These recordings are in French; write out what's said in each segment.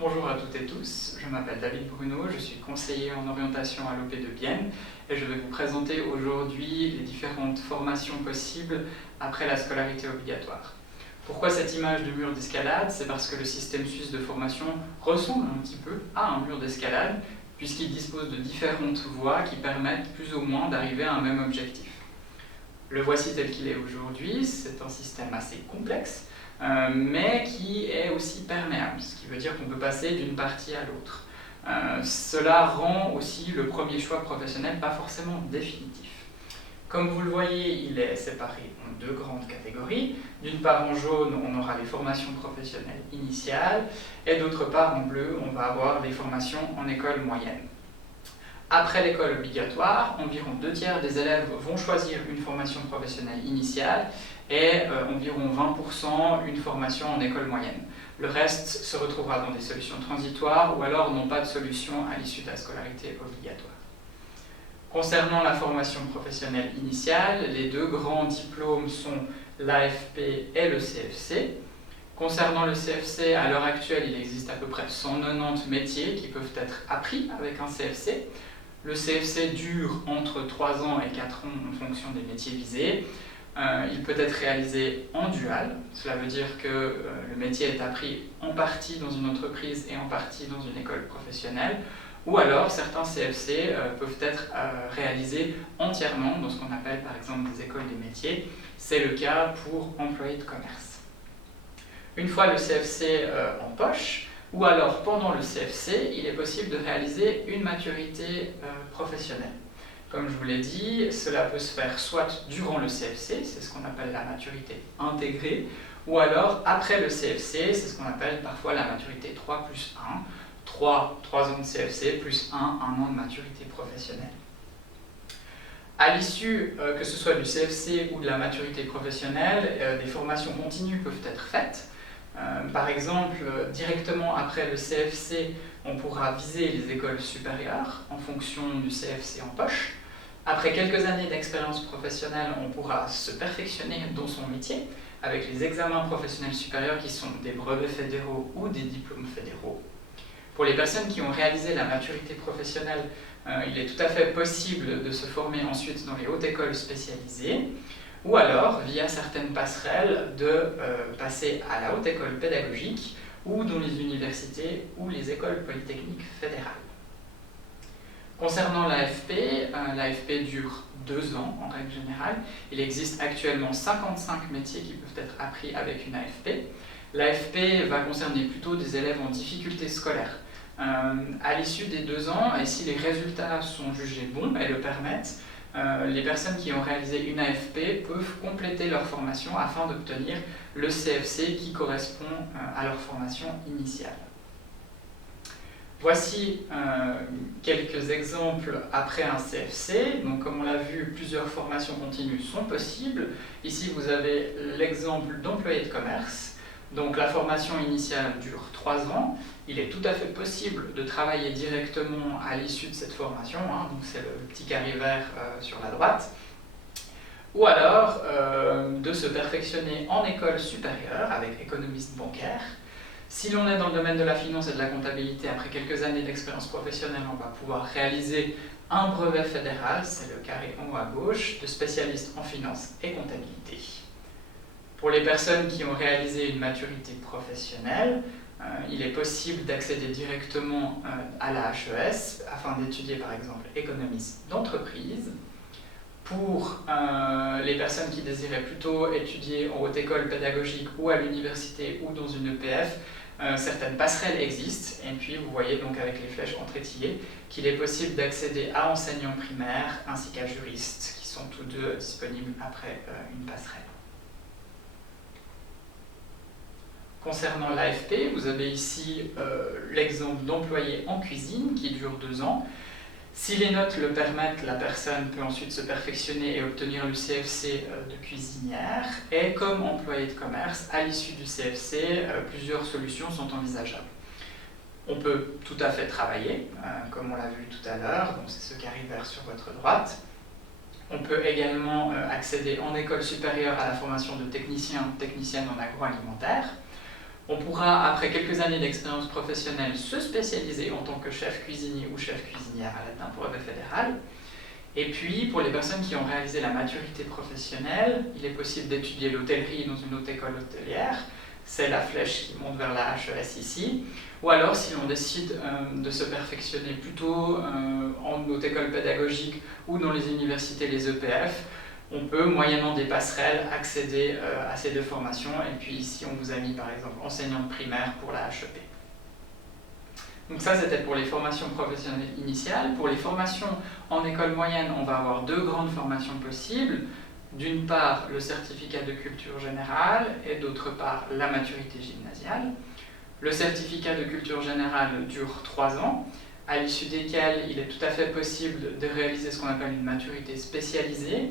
Bonjour à toutes et tous, je m'appelle David Bruno, je suis conseiller en orientation à l'OP de Bienne et je vais vous présenter aujourd'hui les différentes formations possibles après la scolarité obligatoire. Pourquoi cette image de mur d'escalade? C'est parce que le système suisse de formation ressemble un petit peu à un mur d'escalade puisqu'il dispose de différentes voies qui permettent plus ou moins d'arriver à un même objectif. Le voici tel qu'il est aujourd'hui, c'est un système assez complexe, mais qui est aussi perméable, ce qui veut dire qu'on peut passer d'une partie à l'autre. Cela rend aussi le premier choix professionnel pas forcément définitif. Comme vous le voyez, il est séparé en deux grandes catégories. D'une part en jaune, on aura les formations professionnelles initiales, et d'autre part en bleu, on va avoir les formations en école moyenne. Après l'école obligatoire, environ 2/3 des élèves vont choisir une formation professionnelle initiale et environ 20% une formation en école moyenne. Le reste se retrouvera dans des solutions transitoires ou alors n'ont pas de solution à l'issue de la scolarité obligatoire. Concernant la formation professionnelle initiale, les deux grands diplômes sont l'AFP et le CFC. Concernant le CFC, à l'heure actuelle, il existe à peu près 190 métiers qui peuvent être appris avec un CFC. Le CFC dure entre 3 ans et 4 ans en fonction des métiers visés. Il peut être réalisé en dual, cela veut dire que le métier est appris en partie dans une entreprise et en partie dans une école professionnelle, ou alors certains CFC peuvent être réalisés entièrement dans ce qu'on appelle par exemple des écoles des métiers. C'est le cas pour employés de commerce. Une fois le CFC en poche, ou alors pendant le CFC, il est possible de réaliser une maturité professionnelle. Comme je vous l'ai dit, cela peut se faire soit durant le CFC, c'est ce qu'on appelle la maturité intégrée, ou alors après le CFC, c'est ce qu'on appelle parfois la maturité 3+1, 3 ans de CFC plus 1 an de maturité professionnelle. À l'issue, que ce soit du CFC ou de la maturité professionnelle, des formations continues peuvent être faites. Par exemple, directement après le CFC, on pourra viser les écoles supérieures en fonction du CFC en poche. Après quelques années d'expérience professionnelle, on pourra se perfectionner dans son métier avec les examens professionnels supérieurs qui sont des brevets fédéraux ou des diplômes fédéraux. Pour les personnes qui ont réalisé la maturité professionnelle, il est tout à fait possible de se former ensuite dans les hautes écoles spécialisées, ou alors, via certaines passerelles, de passer à la haute école pédagogique ou dans les universités ou les écoles polytechniques fédérales. Concernant l'AFP, l'AFP dure 2 ans en règle générale. Il existe actuellement 55 métiers qui peuvent être appris avec une AFP. L'AFP va concerner plutôt des élèves en difficulté scolaire. À l'issue des 2 ans, et si les résultats sont jugés bons et le permettent, les personnes qui ont réalisé une AFP peuvent compléter leur formation afin d'obtenir le CFC qui correspond à leur formation initiale. Voici quelques exemples après un CFC. Donc, comme on l'a vu, plusieurs formations continues sont possibles. Ici, vous avez l'exemple d'employé de commerce. Donc, la formation initiale dure 3 ans. Il est tout à fait possible de travailler directement à l'issue de cette formation, donc c'est le petit carré vert sur la droite, ou alors de se perfectionner en école supérieure avec économiste bancaire. Si l'on est dans le domaine de la finance et de la comptabilité, après quelques années d'expérience professionnelle, on va pouvoir réaliser un brevet fédéral, c'est le carré en haut à gauche, de spécialiste en finance et comptabilité. Pour les personnes qui ont réalisé une maturité professionnelle, il est possible d'accéder directement à la HES afin d'étudier par exemple économiste d'entreprise. Pour les personnes qui désiraient plutôt étudier en haute école pédagogique ou à l'université ou dans une EPF, certaines passerelles existent, et puis vous voyez donc avec les flèches entrétillées qu'il est possible d'accéder à enseignants primaires ainsi qu'à juristes qui sont tous deux disponibles après une passerelle. Concernant l'AFP, vous avez ici l'exemple d'employé en cuisine qui dure 2 ans. Si les notes le permettent, la personne peut ensuite se perfectionner et obtenir le CFC de cuisinière. Et comme employé de commerce, à l'issue du CFC, plusieurs solutions sont envisageables. On peut tout à fait travailler, comme on l'a vu tout à l'heure, donc c'est ce carré vert sur votre droite. On peut également accéder en école supérieure à la formation de technicien ou technicienne en agroalimentaire. On pourra pourra, après quelques années d'expérience professionnelle, se spécialiser en tant que chef cuisinier ou chef cuisinière à l'État pour brevet fédéral. Et puis, pour les personnes qui ont réalisé la maturité professionnelle, il est possible d'étudier l'hôtellerie dans une haute école hôtelière. C'est la flèche qui monte vers la HES ici. Ou alors, si l'on décide de se perfectionner plutôt en haute école pédagogique ou dans les universités, les EPF, on peut, moyennant des passerelles, accéder à ces deux formations. Et puis ici, on vous a mis par exemple enseignante primaire pour la HEP. Donc ça, c'était pour les formations professionnelles initiales. Pour les formations en école moyenne, on va avoir deux grandes formations possibles. D'une part, le certificat de culture générale et d'autre part, la maturité gymnasiale. Le certificat de culture générale dure 3 ans, à l'issue desquels il est tout à fait possible de réaliser ce qu'on appelle une maturité spécialisée,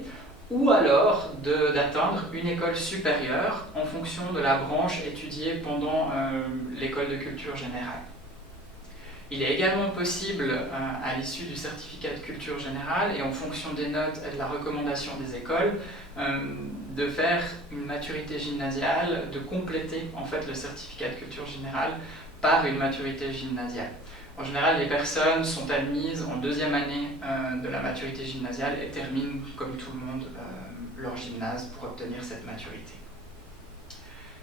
ou alors d'atteindre une école supérieure en fonction de la branche étudiée pendant l'école de culture générale. Il est également possible, à l'issue du certificat de culture générale et en fonction des notes et de la recommandation des écoles, de faire une maturité gymnasiale, de compléter en fait le certificat de culture générale par une maturité gymnasiale. En général, les personnes sont admises en 2e année de la maturité gymnasiale et terminent, comme tout le monde, leur gymnase pour obtenir cette maturité.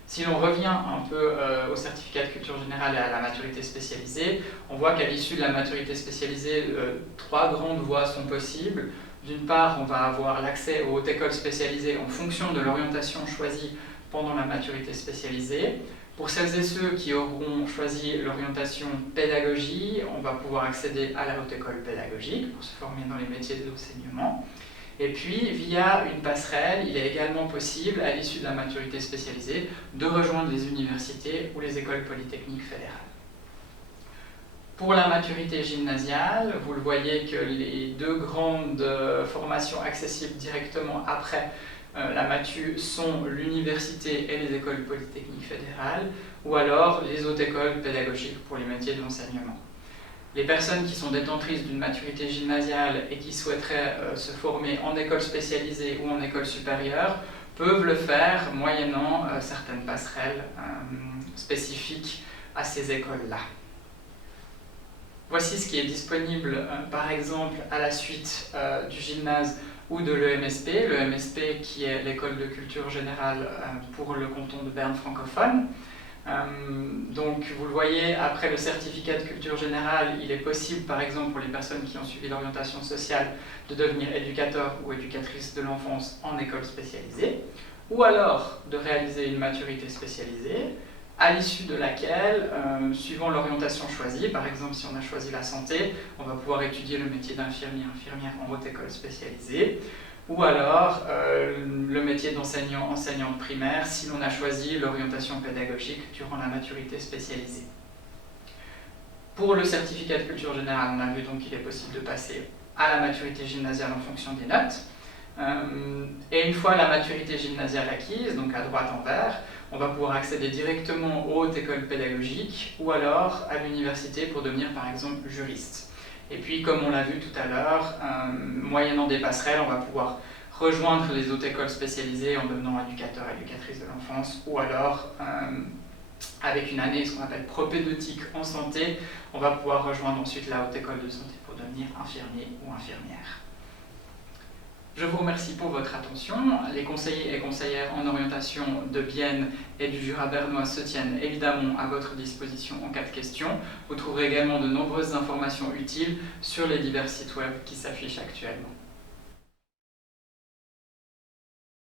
Si l'on revient un peu au certificat de culture générale et à la maturité spécialisée, on voit qu'à l'issue de la maturité spécialisée, 3 grandes voies sont possibles. D'une part, on va avoir l'accès aux hautes écoles spécialisées en fonction de l'orientation choisie pendant la maturité spécialisée. Pour celles et ceux qui auront choisi l'orientation pédagogie, on va pouvoir accéder à la haute école pédagogique pour se former dans les métiers de l'enseignement. Et puis, via une passerelle, il est également possible, à l'issue de la maturité spécialisée, de rejoindre les universités ou les écoles polytechniques fédérales. Pour la maturité gymnasiale, vous le voyez que les 2 grandes formations accessibles directement après la Matu sont l'université et les écoles polytechniques fédérales, ou alors les hautes écoles pédagogiques pour les métiers de l'enseignement. Les personnes qui sont détentrices d'une maturité gymnasiale et qui souhaiteraient se former en école spécialisée ou en école supérieure peuvent le faire moyennant certaines passerelles spécifiques à ces écoles-là. Voici ce qui est disponible par exemple à la suite du gymnase ou de l'EMSP, l'EMSP qui est l'école de culture générale pour le canton de Berne francophone. Donc vous le voyez, après le certificat de culture générale, il est possible par exemple pour les personnes qui ont suivi l'orientation sociale de devenir éducateur ou éducatrice de l'enfance en école spécialisée, ou alors de réaliser une maturité spécialisée, à l'issue de laquelle, suivant l'orientation choisie, par exemple si on a choisi la santé, on va pouvoir étudier le métier d'infirmière, infirmière en haute école spécialisée, ou alors le métier d'enseignant, enseignante primaire, si l'on a choisi l'orientation pédagogique durant la maturité spécialisée. Pour le certificat de culture générale, on a vu donc qu'il est possible de passer à la maturité gymnasiale en fonction des notes. Et une fois la maturité gymnasiale acquise, donc à droite en vert, on va pouvoir accéder directement aux hautes écoles pédagogiques ou alors à l'université pour devenir par exemple juriste. Et puis, comme on l'a vu tout à l'heure, moyennant des passerelles, on va pouvoir rejoindre les hautes écoles spécialisées en devenant éducateur, éducatrice de l'enfance, ou alors, avec une année, ce qu'on appelle propédeutique en santé, on va pouvoir rejoindre ensuite la haute école de santé pour devenir infirmier ou infirmière. Je vous remercie pour votre attention. Les conseillers et conseillères en orientation de Bienne et du Jura bernois se tiennent évidemment à votre disposition en cas de questions. Vous trouverez également de nombreuses informations utiles sur les divers sites web qui s'affichent actuellement.